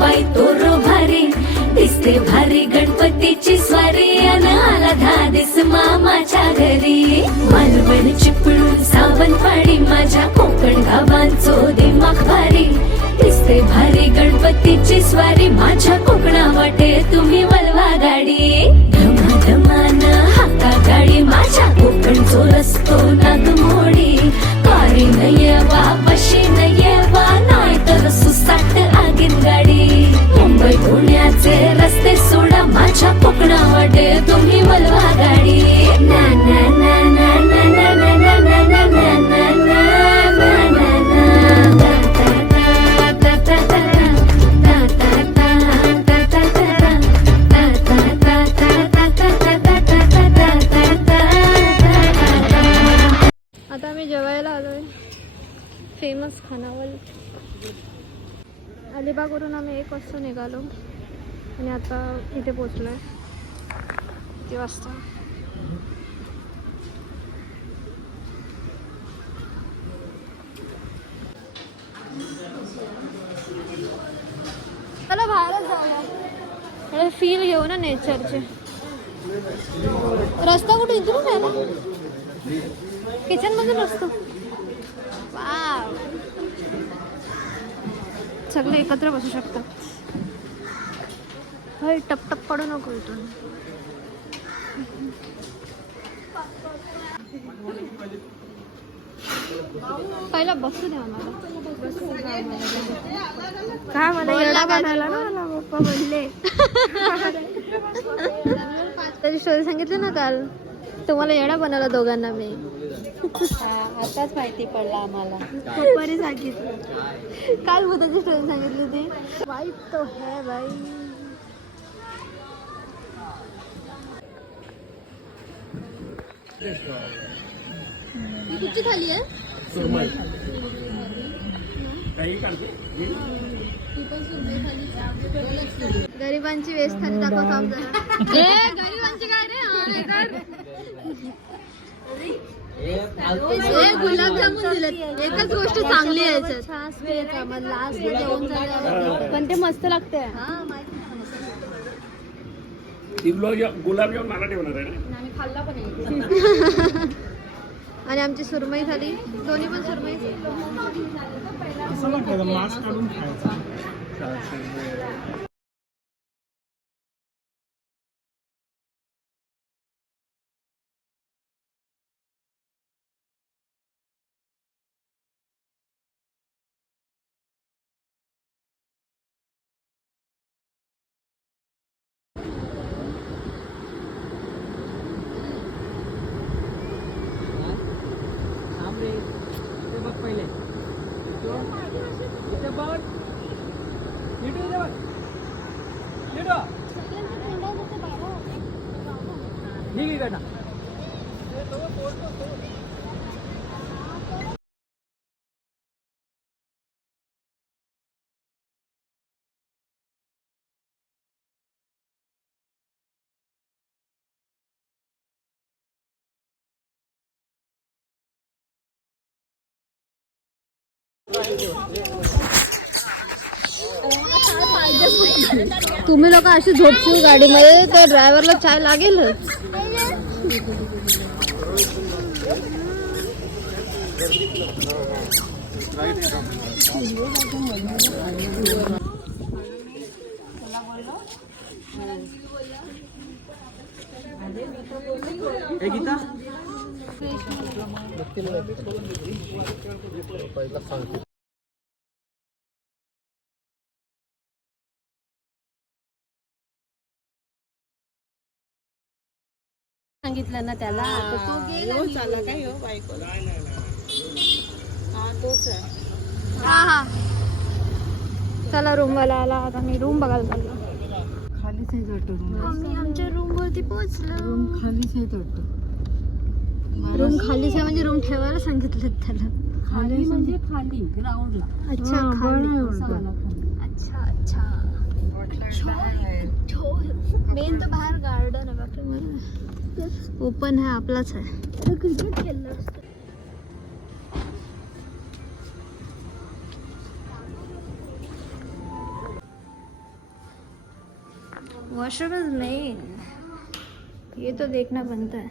बाई तोरो भारी दिसते भारी गणपतीची स्वारी अन आला धादिस मामाच्या घरी मालवण चिपळूण सावंतवाडी माझ्या कोकण गावांचो दिमाग भारी दिसते भारी गणपतीची स्वारी माझ्या कोकणा वाटे तुम्ही वलवा गाडी धमाधमान हाका गाडी माझ्या कोकणचो रस्तो नागमोडी कारी नये वा बशी नये वा नाही तर सुसाट आगीन गाडी मुंबई पुण्याचे रस्ते सोडा माझ्या कोकणा वाटे तुम्ही वलवा गाडी ना ना ना ना ना ना ना ना ना ना ना आता आम्ही जेवायला आलोय फेमस खानावळ. अलिबागवरून आम्ही 1 वाजता निघालो आणि आता इथे पोचलोय. किती वाजता? चला बाहेरच जाऊया, फील घेऊ ना नेचरचे. रस्ता कुठे इथूनच आहे ना, किचन मधून रस्ता. वाव, सगळे एकत्र बसू शकतात. हय टपटप पडू नको इथून. पहिला बसू द्या मला. काय मला येडा बनायला ना मला पप्पा बोलले. त्याची स्टोरी सांगितली ना काल, तुम्हाला येडा बनायला दोघांना मी. आताच माहिती पडला आम्हाला. पप्पाने सांगितलं काल, भूताची स्टोरी सांगितली ती. वाईट तो है भाई. कुठची थाली आहे? गरिबांची वेस्ट थाली दाखवतो आमचं. गरिबांची काय रे, गुलाबजामुन दिलेत. एकच गोष्ट चांगली आहे याच्यात, पण ते मस्त लागते. गुलाबजामुन मराठी होणार आहे ना, आम्ही खाल्ला पण. आणि आमची सुरमई झाली, दोन्ही पण सुरमई. मास्क काढून खायचा. तुम्ही लोक अशी झोपची गाडीमध्ये, तर ड्रायव्हरला चाय लागेलच. गीता सांगितलं ना त्याला तर तो गेला चालला काय हो बायकोला हा तोच आहे हा हा चला रूम वाला आला आता मी रूम बघायला चाललो खालीच आहे वाटतं रूम आम्ही आमच्या रूम वरती पोहोचलो रूम खालीच आहे वाटतं रूम खालीच आहे म्हणजे रूम ठेवायला सांगितलं त्याला खाली म्हणजे खाली ग्राउंडला अच्छा खाली अच्छा अच्छा मेन तर बाहेर गार्डन आहे बाकी मला ओपन आहे आपलाच आहे क्रिकेट खेळलं वॉशरूम इज मेन ये तो देखना बनता है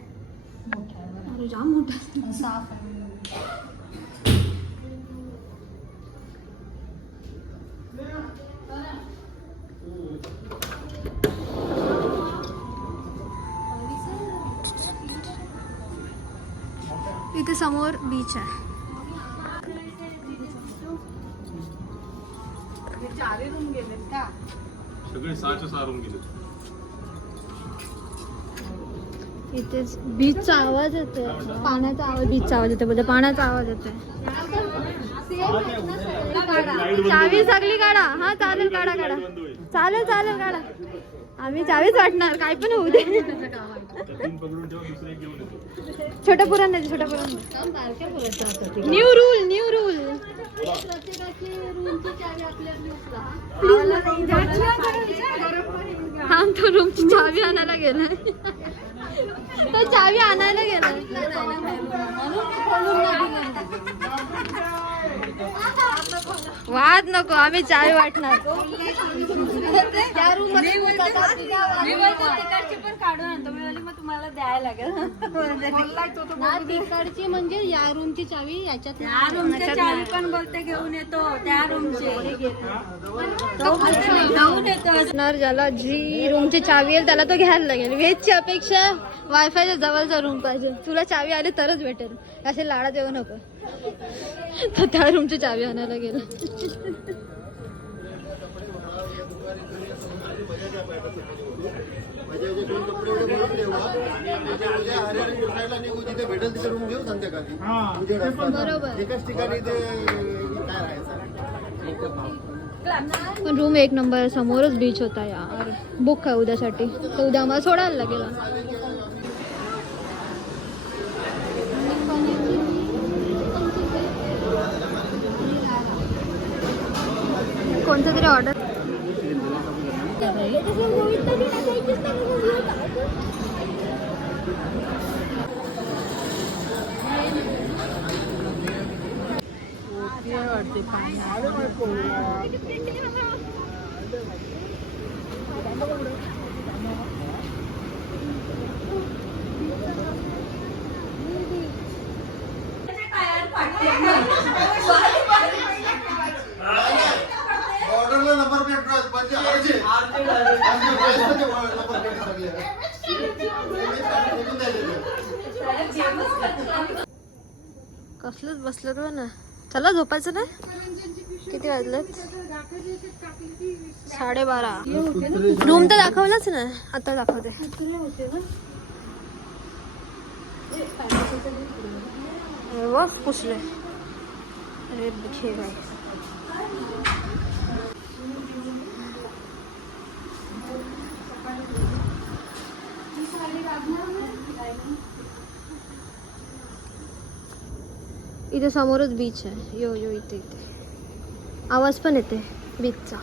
अरे जाम मोठा साफ है इथे समोर बीच आहे सगळे 6 रूम गेले. इथेच बीचचा आवाज येतोय पाण्याचा आवाज बीचचा आवाज येतोय बोलते पाण्याचा आवाज येतोय चावी सगळी काढा हा चालेल काढा काढा चालेल चालेल काढा आम्ही चावीच वाटणार काय पण होऊ दे छोटा पुराण नाही छोटा पुराण न्यू रूल हा तो रूमची चावी आणायला गेलाय तो चावी आणायला गेलाय वाद नको आम्ही चावी वाटणार तिकडची म्हणजे या रूमची चावी याच्यात चावी पण बोलते घेऊन येतो त्या रूमचे ज्याला जी रूमची चावी येईल त्याला तो घ्यायला लागेल व्हेजची अपेक्षा वायफायच्या जवळचा रूम पाहिजे तुला चावी आली तरच भेटेल असे लाडा देऊ नको तर त्या रूमची चावी आणायला गेलं भेटेल तिथे रूम घेऊ संध्याकाळी बरोबर एकाच ठिकाणी ते काय राहायचं पण रूम एक नंबर समोरच बीच होता यार बुक आहे उद्यासाठी तर उद्या आम्हाला सोडायला लागेल कोणतं तरी ऑर्डर ऑर्डरला नंबर प्लेट म्हणजे कसलंच बसलं रो ना चला झोपायचं ना किती वाजलेत 12:30 रूम तर दाखवलाच ना आता दाखवते बस पुसले अरे हे बाई इथे समोरच बीच आहे यो इथे आवाज पण येते बीचचा